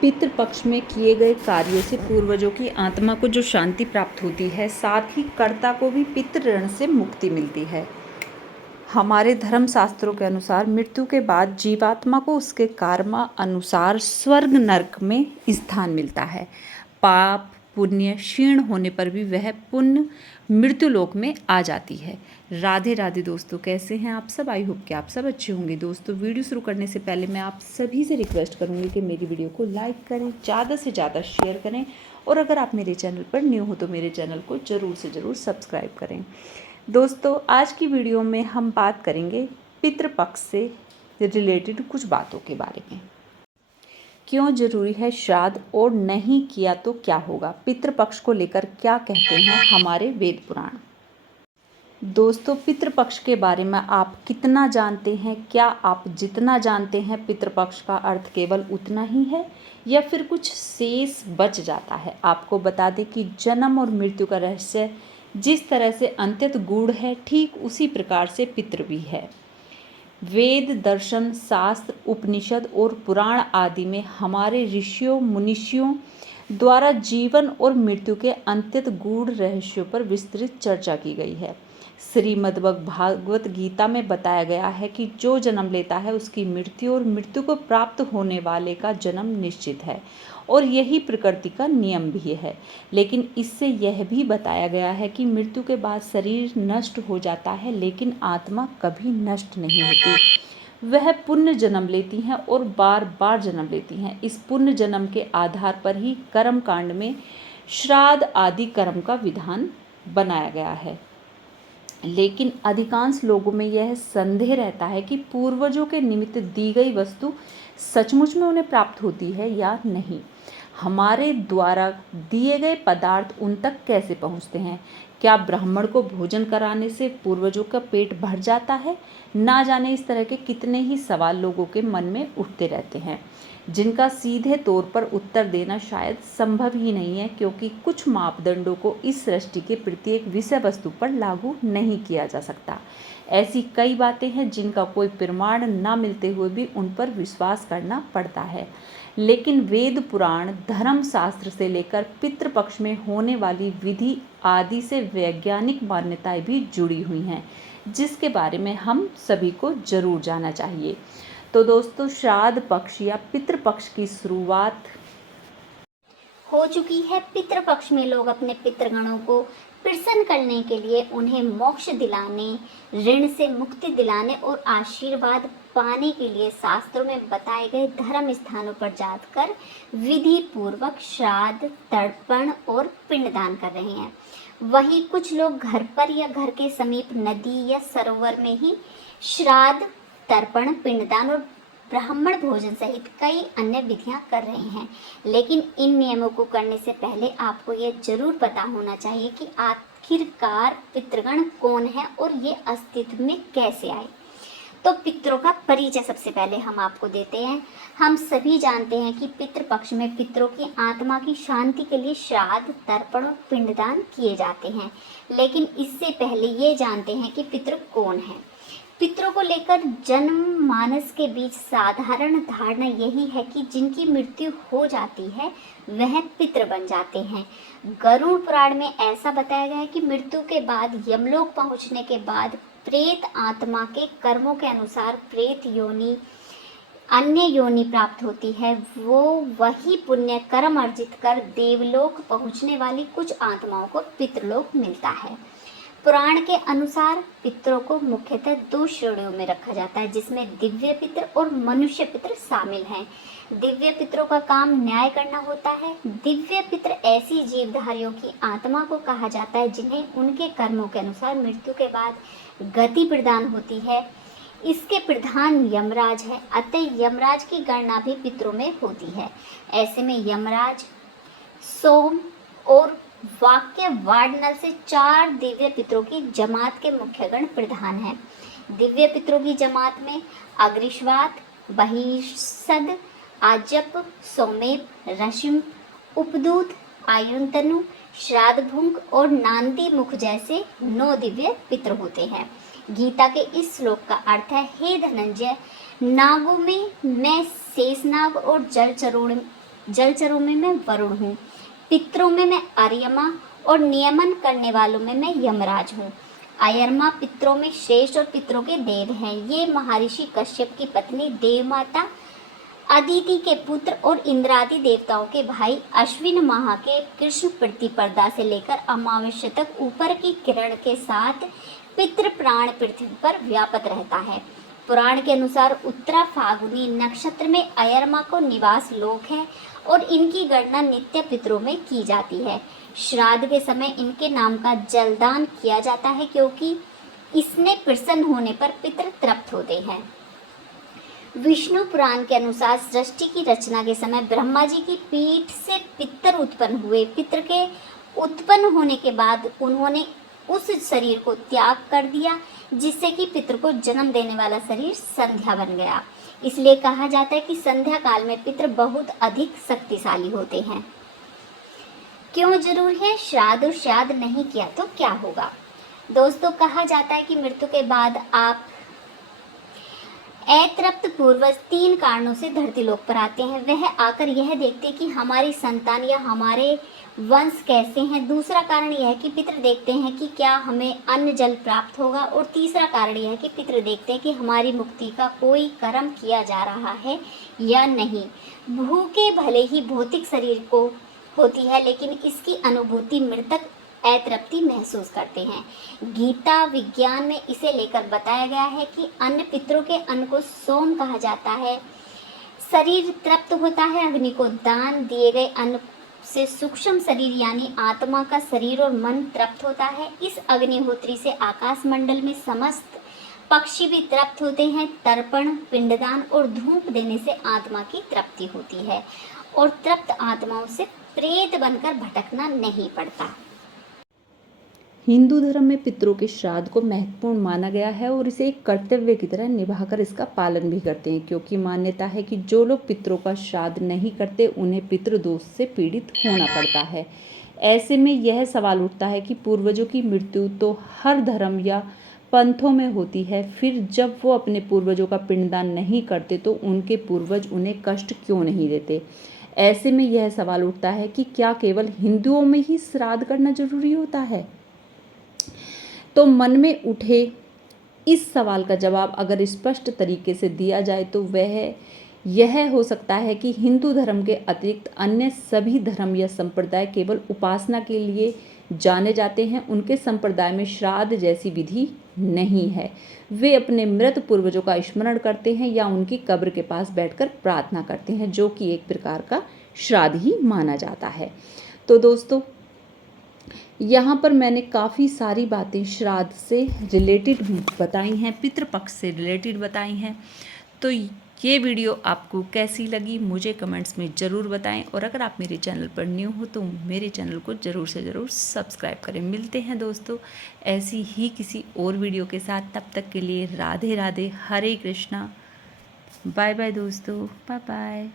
पितृपक्ष में किए गए कार्यों से पूर्वजों की आत्मा को जो शांति प्राप्त होती है, साथ ही कर्ता को भी पितृ ऋण से मुक्ति मिलती है। हमारे धर्म शास्त्रों के अनुसार मृत्यु के बाद जीवात्मा को उसके कर्म अनुसार स्वर्ग नरक में स्थान मिलता है। पाप पुण्य क्षीण होने पर भी वह पुण्य मृत्युलोक में आ जाती है। राधे राधे दोस्तों, कैसे हैं आप सब? आई होप कि आप सब अच्छे होंगे। दोस्तों, वीडियो शुरू करने से पहले मैं आप सभी से रिक्वेस्ट करूंगी कि मेरी वीडियो को लाइक करें, ज़्यादा से ज़्यादा शेयर करें, और अगर आप मेरे चैनल पर न्यू हो तो मेरे चैनल को ज़रूर से ज़रूर सब्सक्राइब करें। दोस्तों, आज की वीडियो में हम बात करेंगे पितृपक्ष से रिलेटेड कुछ बातों के बारे में। क्यों जरूरी है श्राद्ध, और नहीं किया तो क्या होगा? पितृपक्ष को लेकर क्या कहते हैं हमारे वेद पुराण? दोस्तों, पितृपक्ष के बारे में आप कितना जानते हैं? क्या आप जितना जानते हैं पितृपक्ष का अर्थ केवल उतना ही है, या फिर कुछ शेष बच जाता है? आपको बता दें कि जन्म और मृत्यु का रहस्य जिस तरह से अत्यंत गूढ़ है, ठीक उसी प्रकार से पितृ भी है। वेद, दर्शन, शास्त्र, उपनिषद और पुराण आदि में हमारे ऋषियों मुनिषियों द्वारा जीवन और मृत्यु के अत्यंत गूढ़ रहस्यों पर विस्तृत चर्चा की गई है। श्रीमद्भागवत गीता में बताया गया है कि जो जन्म लेता है उसकी मृत्यु, और मृत्यु को प्राप्त होने वाले का जन्म निश्चित है, और यही प्रकृति का नियम भी है। लेकिन इससे यह भी बताया गया है कि मृत्यु के बाद शरीर नष्ट हो जाता है, लेकिन आत्मा कभी नष्ट नहीं होती। वह पुण्य जन्म लेती हैं और बार बार जन्म लेती हैं। इस पुण्य जन्म के आधार पर ही कर्म कांड में श्राद्ध आदि कर्म का विधान बनाया गया है। लेकिन अधिकांश लोगों में यह संदेह रहता है कि पूर्वजों के निमित्त दी गई वस्तु सचमुच में उन्हें प्राप्त होती है या नहीं। हमारे द्वारा दिए गए पदार्थ उन तक कैसे पहुंचते हैं? क्या ब्राह्मण को भोजन कराने से पूर्वजों का पेट भर जाता है? ना जाने इस तरह के कितने ही सवाल लोगों के मन में उठते रहते हैं, जिनका सीधे तौर पर उत्तर देना शायद संभव ही नहीं है, क्योंकि कुछ मापदंडों को इस सृष्टि के प्रत्येक विषय वस्तु पर लागू नहीं किया जा सकता। ऐसी कई बातें हैं जिनका कोई प्रमाण न मिलते हुए भी उन पर विश्वास करना पड़ता है। लेकिन वेद पुराण, धर्म शास्त्र से लेकर पितृपक्ष में होने वाली विधि आदि से वैज्ञानिक मान्यताएं भी जुड़ी हुई हैं, जिसके बारे में हम सभी को जरूर जानना चाहिए। तो दोस्तों, श्राद्ध पक्ष या पितृपक्ष की शुरुआत हो चुकी है। पितृपक्ष में लोग अपने पितृगणों को प्रसन्न करने के लिए उन्हें मोक्ष दिलाने, ऋण से मुक्ति दिलाने और आशीर्वाद पाने के लिए शास्त्रों में बताए गए धर्म स्थानों पर जाकर विधि पूर्वक श्राद्ध, तर्पण और पिंडदान कर रहे हैं। वहीं कुछ लोग घर पर या घर के समीप नदी या सरोवर में ही श्राद्ध, तर्पण, पिंडदान और ब्राह्मण भोजन सहित कई अन्य विधियां कर रहे हैं। लेकिन इन नियमों को करने से पहले आपको यह जरूर पता होना चाहिए कि आखिरकार पितृगण कौन है और ये अस्तित्व में कैसे आए। तो पितरों का परिचय सबसे पहले हम आपको देते हैं। हम सभी जानते हैं कि पितृपक्ष में पितरों की आत्मा की शांति के लिए श्राद्ध, तर्पण और पिंडदान किए जाते हैं। लेकिन इससे पहले ये जानते हैं कि पितृ कौन है। पितरों को लेकर जनमानस के बीच साधारण धारणा यही है कि जिनकी मृत्यु हो जाती है वह पितृ बन जाते हैं। गरुड़ पुराण में ऐसा बताया गया है कि मृत्यु के बाद यमलोक पहुंचने के बाद प्रेत आत्मा के कर्मों के अनुसार प्रेत योनि, अन्य योनि प्राप्त होती है। वो वही पुण्य कर्म अर्जित कर देवलोक पहुंचने वाली कुछ आत्माओं को पितृलोक मिलता है। पुराण के अनुसार पितरों को मुख्यतः दो श्रेणियों में रखा जाता है, जिसमें दिव्य पितर और मनुष्य पितर शामिल हैं। दिव्य पितरों का काम न्याय करना होता है। दिव्य पितर ऐसी जीवधारियों की आत्मा को कहा जाता है जिन्हें उनके कर्मों के अनुसार मृत्यु के बाद गति प्रदान होती है। इसके प्रधान यमराज है, अतः यमराज की गणना भी पितरों में होती है। ऐसे में यमराज, सोम और वाक्य वाडनल से 4 दिव्य पितरों की जमात के मुख्यगण प्रधान हैं। दिव्य पितरों की जमात में अग्निश्वात, बहिषद, आजप, सोमेप, रशिम, उपदूत, आयुन्तनु, श्राद्धभुंग और नांदी मुख जैसे 9 दिव्य पितर होते हैं। गीता के इस श्लोक का अर्थ है, हे धनंजय, नागों में मैं शेषनाग और जलचरों जलचरों में मैं वरुण हूँ, पितरों में मैं अर्यमा और नियमन करने वालों में मैं यमराज हूँ। अयरमा पितरों में श्रेष्ठ और पितरों के देव हैं। ये महर्षि कश्यप की पत्नी देवमाता अदिति के पुत्र और इंद्रादि देवताओं के भाई अश्विन माह के कृष्ण प्रतिपदा से लेकर अमावस्या तक ऊपर की किरण के साथ पितृ प्राण पृथ्वी पर व्याप्त रहता है। पुराण के अनुसार उत्तरा फागुनी नक्षत्र में अयरमा को निवास लोक है और इनकी गणना नित्य पितरों में की जाती है। श्राद्ध के समय इनके नाम का जलदान किया जाता है, क्योंकि इसने प्रसन्न होने पर पितृ तृप्त होते हैं। विष्णु पुराण के अनुसार सृष्टि की रचना के समय ब्रह्मा जी की पीठ से पितर उत्पन्न हुए। पितर के उत्पन्न होने के बाद उन्होंने उस शरीर को त्याग कर दिया, जिससे कि पितर को जन्म देने वाला शरीर संध्या बन गया। इसलिए कहा जाता है कि संध्या काल में पितर बहुत अधिक शक्तिशाली होते हैं। क्यों जरूर है श्राद्ध और श्राद्ध नहीं किया तो क्या होगा? दोस्तों, कहा जाता है कि मृत्यु के बाद आप अतृप्त पूर्वज 3 कारणों से धरती लोक पर आते हैं। वह आकर यह देखते कि हमारी संतान या हमारे वंश कैसे हैं। दूसरा कारण यह है कि पितृ देखते हैं कि क्या हमें अन्न जल प्राप्त होगा। और तीसरा कारण यह है कि पितृ देखते हैं कि हमारी मुक्ति का कोई कर्म किया जा रहा है या नहीं। भूखे भले ही भौतिक शरीर को होती है, लेकिन इसकी अनुभूति मृतक अतृप्ति महसूस करते हैं। गीता विज्ञान में इसे लेकर बताया गया है कि अन्न पितरों के अन्न को सोम कहा जाता है। शरीर तृप्त होता है अग्नि को दान दिए गए अन्न से। सूक्ष्म शरीर यानी आत्मा का शरीर और मन तृप्त होता है। इस अग्निहोत्री से आकाश मंडल में समस्त पक्षी भी तृप्त होते हैं। तर्पण, पिंडदान और धूप देने से आत्मा की तृप्ति होती है और तृप्त आत्माओं से प्रेत बनकर भटकना नहीं पड़ता। हिंदू धर्म में पितरों के श्राद्ध को महत्वपूर्ण माना गया है और इसे एक कर्तव्य की तरह निभाकर इसका पालन भी करते हैं, क्योंकि मान्यता है कि जो लोग पितरों का श्राद्ध नहीं करते उन्हें पितृदोष से पीड़ित होना पड़ता है। ऐसे में यह सवाल उठता है कि पूर्वजों की मृत्यु तो हर धर्म या पंथों में होती है, फिर जब वो अपने पूर्वजों का पिंडदान नहीं करते तो उनके पूर्वज उन्हें कष्ट क्यों नहीं देते। ऐसे में यह सवाल उठता है कि क्या केवल हिंदुओं में ही श्राद्ध करना जरूरी होता है? तो मन में उठे इस सवाल का जवाब अगर स्पष्ट तरीके से दिया जाए तो वह यह हो सकता है कि हिंदू धर्म के अतिरिक्त अन्य सभी धर्म या संप्रदाय केवल उपासना के लिए जाने जाते हैं। उनके संप्रदाय में श्राद्ध जैसी विधि नहीं है। वे अपने मृत पूर्वजों का स्मरण करते हैं या उनकी कब्र के पास बैठकर प्रार्थना करते हैं, जो कि एक प्रकार का श्राद्ध ही माना जाता है। तो दोस्तों, यहाँ पर मैंने काफ़ी सारी बातें श्राद्ध से रिलेटेड बताई हैं, पितृपक्ष से रिलेटेड बताई हैं। तो ये वीडियो आपको कैसी लगी मुझे कमेंट्स में ज़रूर बताएं, और अगर आप मेरे चैनल पर न्यू हो तो मेरे चैनल को ज़रूर से ज़रूर सब्सक्राइब करें। मिलते हैं दोस्तों ऐसी ही किसी और वीडियो के साथ। तब तक के लिए राधे राधे, हरे कृष्णा, बाय बाय दोस्तों, बाय बाय।